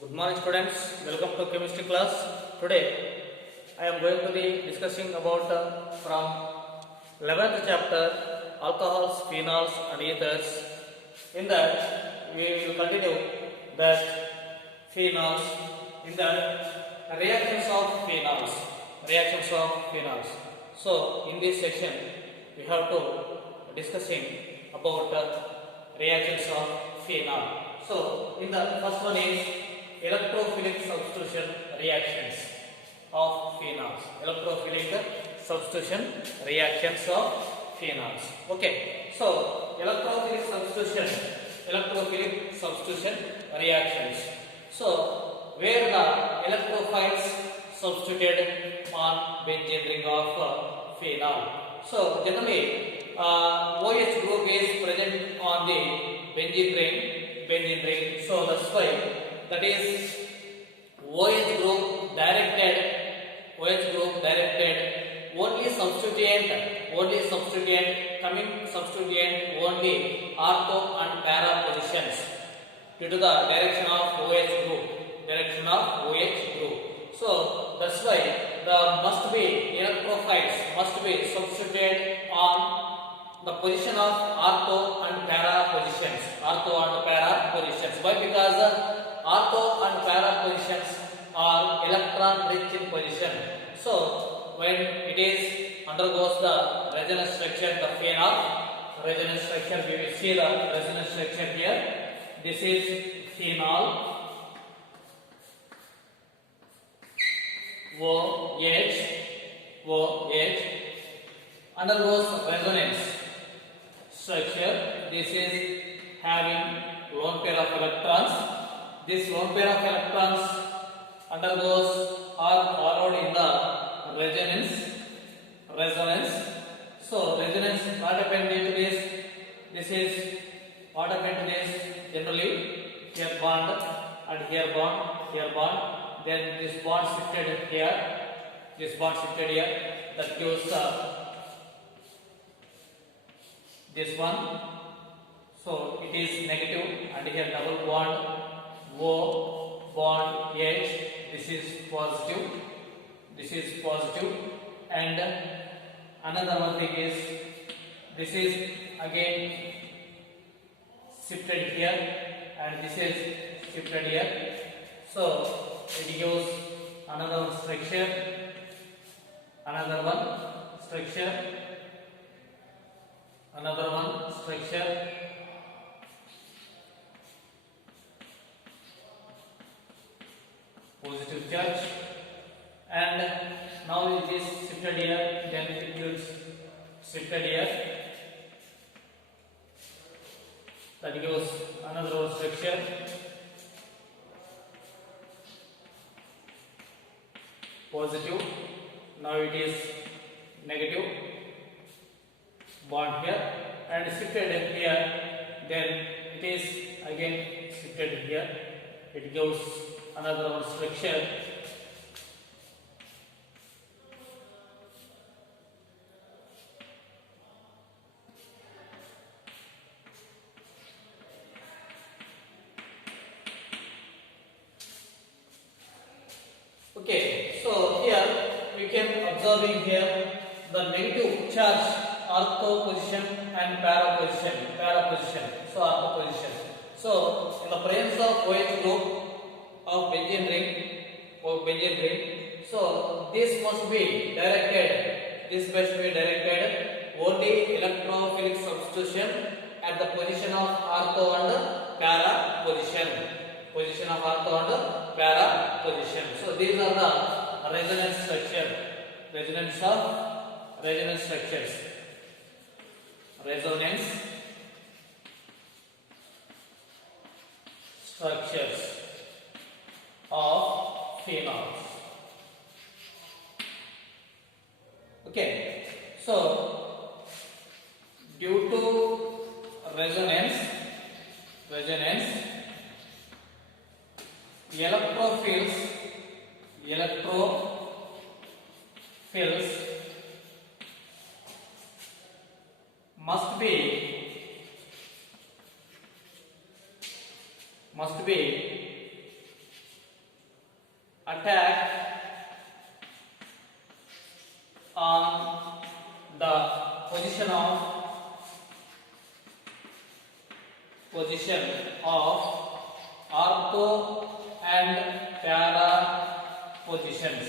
Good morning students, welcome to chemistry class. Today I am going to be discussing about from 11th chapter alcohols, phenols and ethers. In that we will continue that phenols in the reactions of phenols. So in this section we have to discussing about reactions of phenol. So in the first one is electrophilic substitution reactions of phenols. Electrophilic substitution reactions of phenols. Okay. So electrophilic substitution reactions. So where the electrophiles substituted on benzene ring of phenol. So generally OH group is present on the benzene ring. So that's why that is OH group directed only substituent only ortho and para positions due to the direction of OH group. So that's why the electrophiles must be substituted on the position of ortho and para positions. Why? Because ortho and para positions are electron rich in position. So when it is undergoes the resonance structure, the phenol resonance structure, we will see the resonance structure here. This is phenol OH undergoes resonance structure. This is having lone pair of electrons. This lone pair of electrons undergoes or followed in the resonance. So resonance, what happened due to this? This is what happened to this? Generally here bond and here bond. Then this bond shifted here. That gives this one. So it is negative, and here double bond O bond H. This is positive, and another one thing is this is again shifted here, and this is shifted here. So it gives another one structure, positive charge, and now it is shifted here, then it gives shifted here, that gives another one structure, positive. Now it is negative bond here, and shifted here, then it is again shifted here. It gives another one structure. Okay, so here we can observing here the negative charge ortho position and para position. So ortho position. So in the presence of OH group of benzene ring, so this must be directed only electrophilic substitution at the position of ortho and para position. So these are the resonance structures. Resonance structures of phenols. Okay, so due to resonance, electrophils must be attack on the position of ortho and para positions.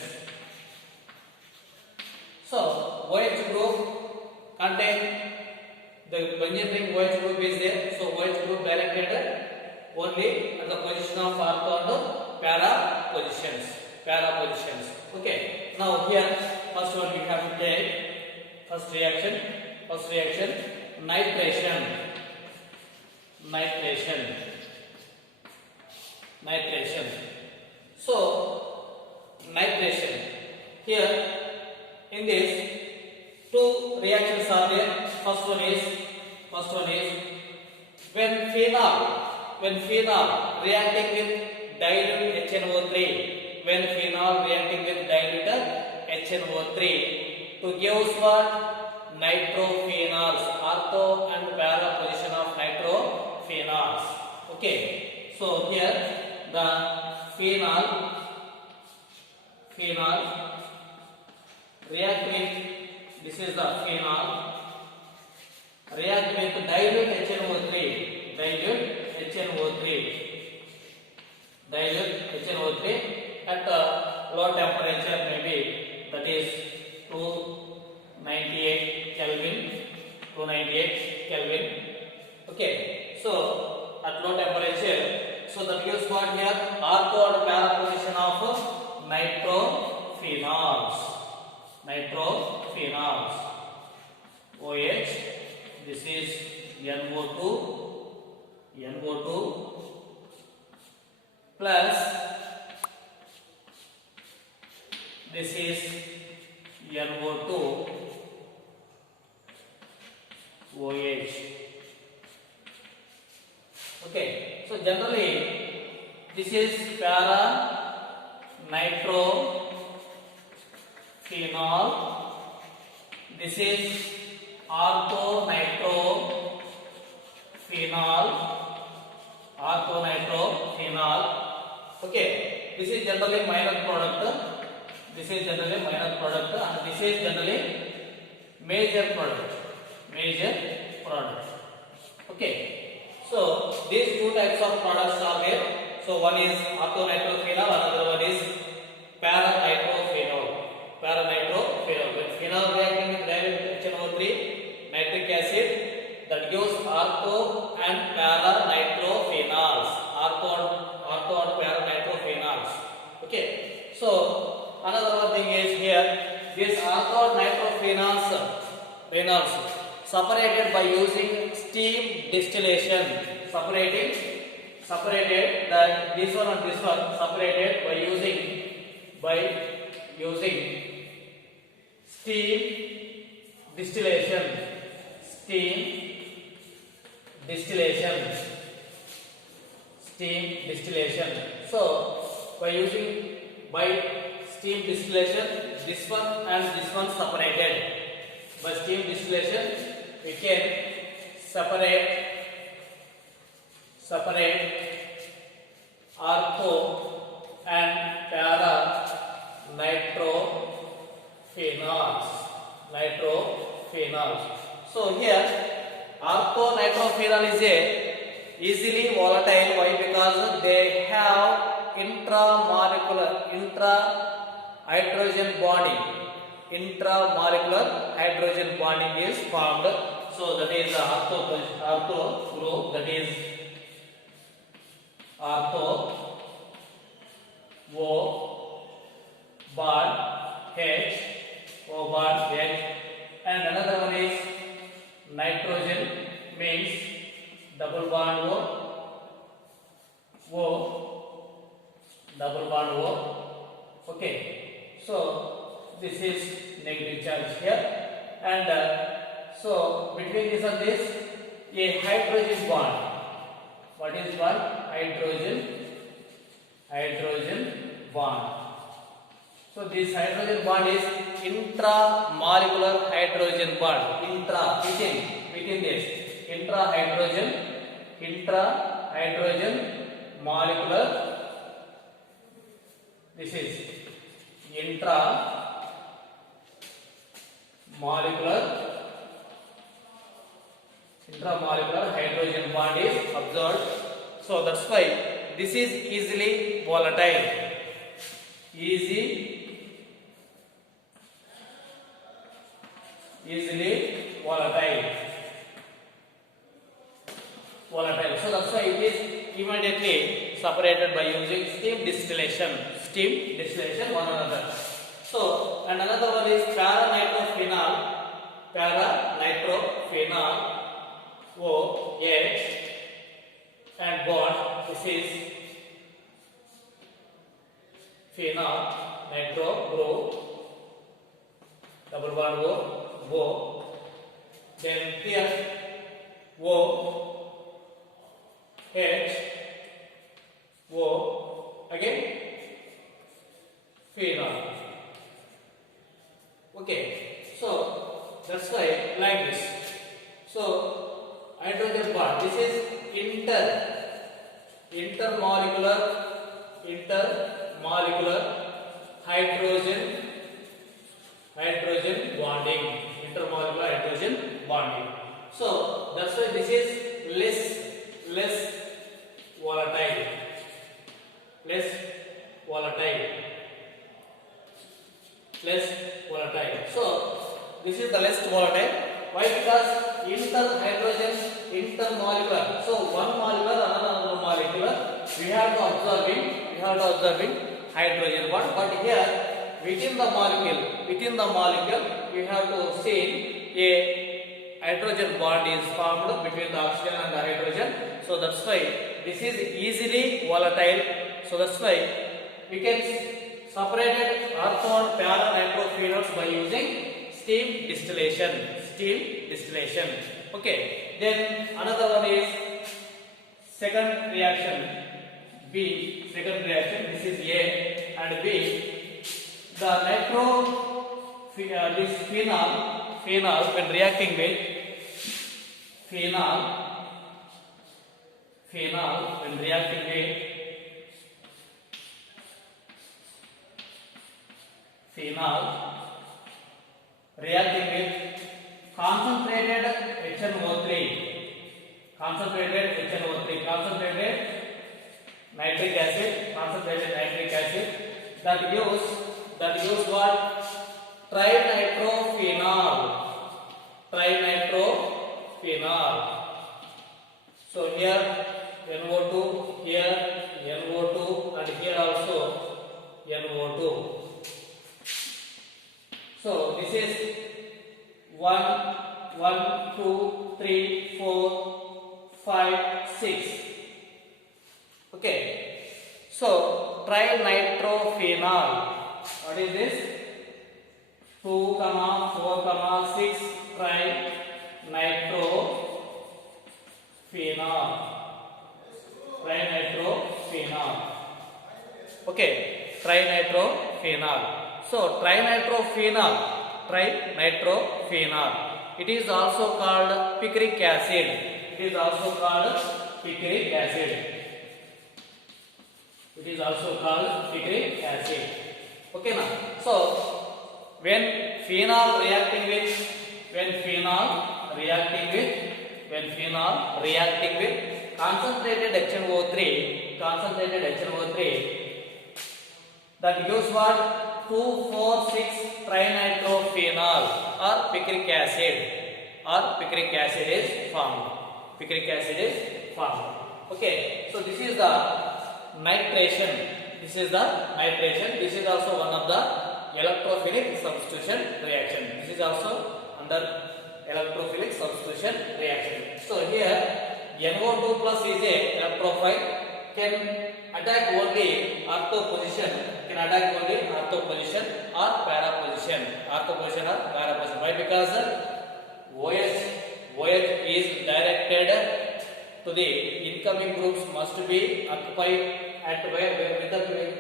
So OH group contain the benzene ring OH group is there. So OH group directed only at the position of ortho and para positions. Okay. Now here first one we have to take first reaction nitration. So nitration here in this two reactions are there. First one is when phenol reacting with dilute HNO3, when phenol reacting with dilute HNO3 to give what nitrophenols, ortho and para position of nitrophenols. Okay, so here the phenol react with, this is the phenol react with dilute HNO3 at a low temperature, maybe that is 298 Kelvin. Okay, so at low temperature, so that gives what here ortho and para position of nitrophenols. OH, this is NO2 plus this is NO2 OH. Okay, so generally this is para nitrophenol, this is ortho nitrophenol. Okay, this is generally minor product, and this is generally major product. Okay, so these two types of products are there. So one is ortho nitrophenol, another one is para nitrophenol. When phenol reacting with dilute HNO3 nitric acid, that gives ortho and para nitrophenols. Okay, so another one thing is here, this ortho nitrophenols separated by using steam distillation. Separated that this one and this one separated by using steam distillation. So by steam distillation, this one and this one separated. By steam distillation, we can separate ortho and para nitrophenols. So here ortho nitrophenol is easily volatile. Why? Because they have intramolecular hydrogen bonding is formed. So that is the ortho group, that is ortho O bond H, and another one is nitrogen, means double bond O. Okay, so this is negative charge here, and so between this and this a hydrogen bond. What is one? Hydrogen bond. So this hydrogen bond is intramolecular hydrogen bond. Within this intrahydrogen molecular. This is intramolecular hydrogen bond is observed. So that's why this is easily volatile. Easily volatile. So that's why it is immediately separated by using steam distillation, one another. So and another one is para-nitrophenol, OH and bond. This is phenol, nitro, group, double bond O. Then here O, H, O, again phenol. Okay, so that's why like this. So hydrogen bond, this is intermolecular hydrogen bonding, intermolecular hydrogen bonding. So that's why this is less volatile. So this is the less volatile. Why? Because intermolecular. So one molecular, another molecular, we have to observing hydrogen bond. But here within the molecule, we have to see a hydrogen bond is formed between the oxygen and the hydrogen. So that's why this is easily volatile. So that's why we can separate ortho and para nitrophenols by using steam distillation. Okay, then another one is second reaction. This is A and B. The this phenol when reacting with phenol when reacting with concentrated HNO3, concentrated nitric acid, that use what? Trinitrophenol. So here NO2, here NO2, and here also NO2. So this is 1, 2, 3, 4, 5, 6. Okay. So trinitrophenol. What is this? 2, 4, 6 trinitrophenol. Okay, trinitrophenol. So trinitrophenol. It is also called picric acid. Okay, now. So when phenol reacting with concentrated HNO3, that gives what? 2,4,6 trinitrophenol or picric acid is formed. Okay, so this is the nitration. This is also one of the electrophilic substitution reaction. This is also under electrophilic substitution reaction. So here NO2 plus is a electrophile, can attack only ortho position, or para position. Why? Because OH is directed to the incoming groups must be occupied at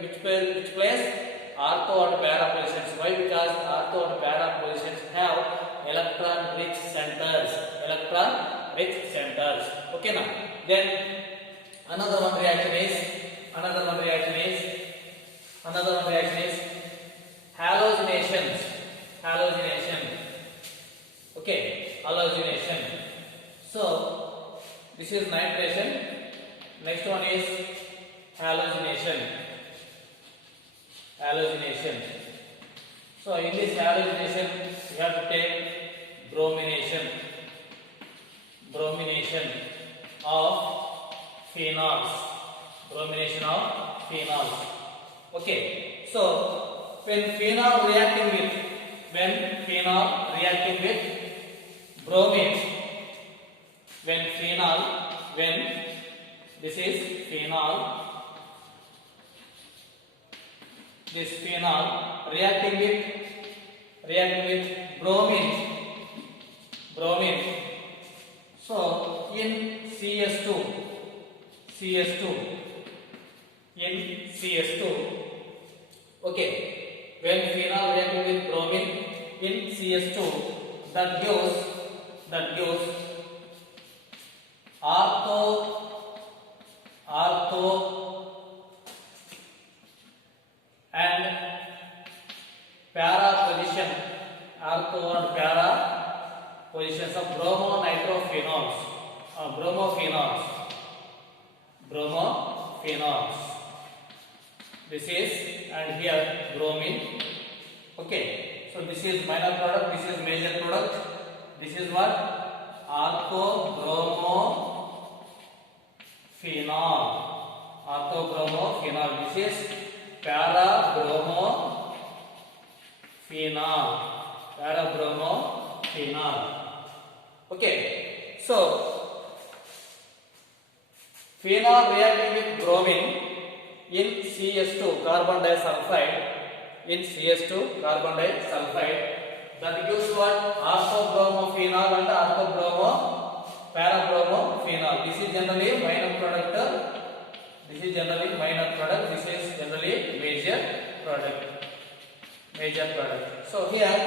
which place? Ortho and para positions. Why? Because ortho and para positions have electron-rich centers. Okay, now then another one reaction is halogenation. Halogenation. So in this halogenation, we have to take bromination. Bromination of phenols. Bromination of phenols. Okay. So when phenol reacting with bromine, when this is phenol, this phenol reacting with bromine. So in CS2, okay, when phenol reacting with bromine in CS2, that gives ortho and para positions of bromophenols. This is, and here bromine. Okay, so this is minor product, this is major product. This is what? Orthobromophenol. This is parabromophenol. Okay, so phenol reacting with bromine in CS2 carbon disulfide, that gives what? Orthobromophenol and parabromophenol. This is generally minor product. This is generally major product. So here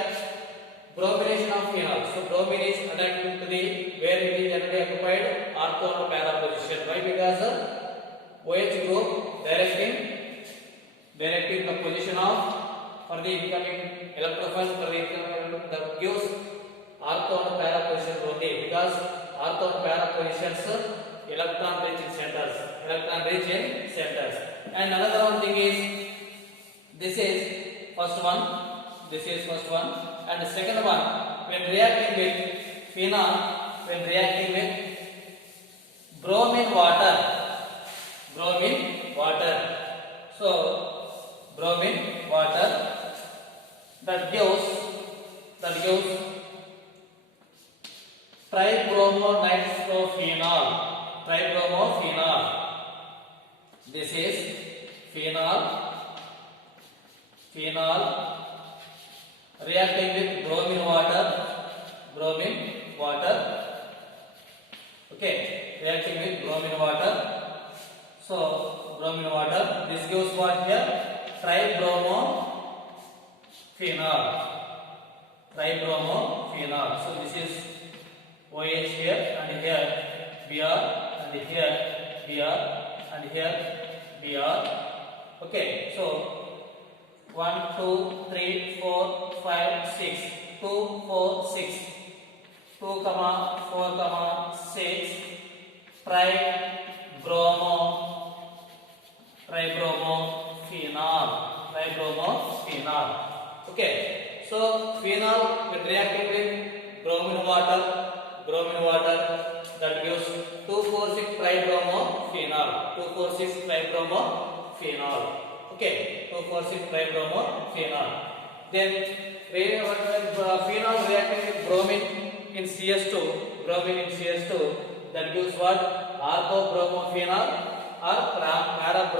bromination of phenol. So bromine is attached to the where it is generally occupied ortho and para position. Why? Because OH group directing the position of for the incoming electrophile, that gives ortho and para position only, because ortho and para positions electron rich in centers. And another one thing is this is first one, and the second one, when reacting with phenol, bromine water. So bromine water, that gives tribromonitrophenol. This is phenol reacting with bromine water. Okay, reacting with bromine water. So bromine water, this gives what here? Tribromophenol. So this is OH here, and here Br, and here Br, and here Br. Okay, so 1, 2, 3, 4, 5, 6. 2, 4, 6. 2, 4, 6. Tribromophenol. Okay, so phenol when reacting with bromine water, that gives 2,4,6 tribromophenol. Okay, 2,4,6 tribromophenol. Then phenol reacting with bromine in CS2, that gives what? Orthobromophenol or parabromophenol.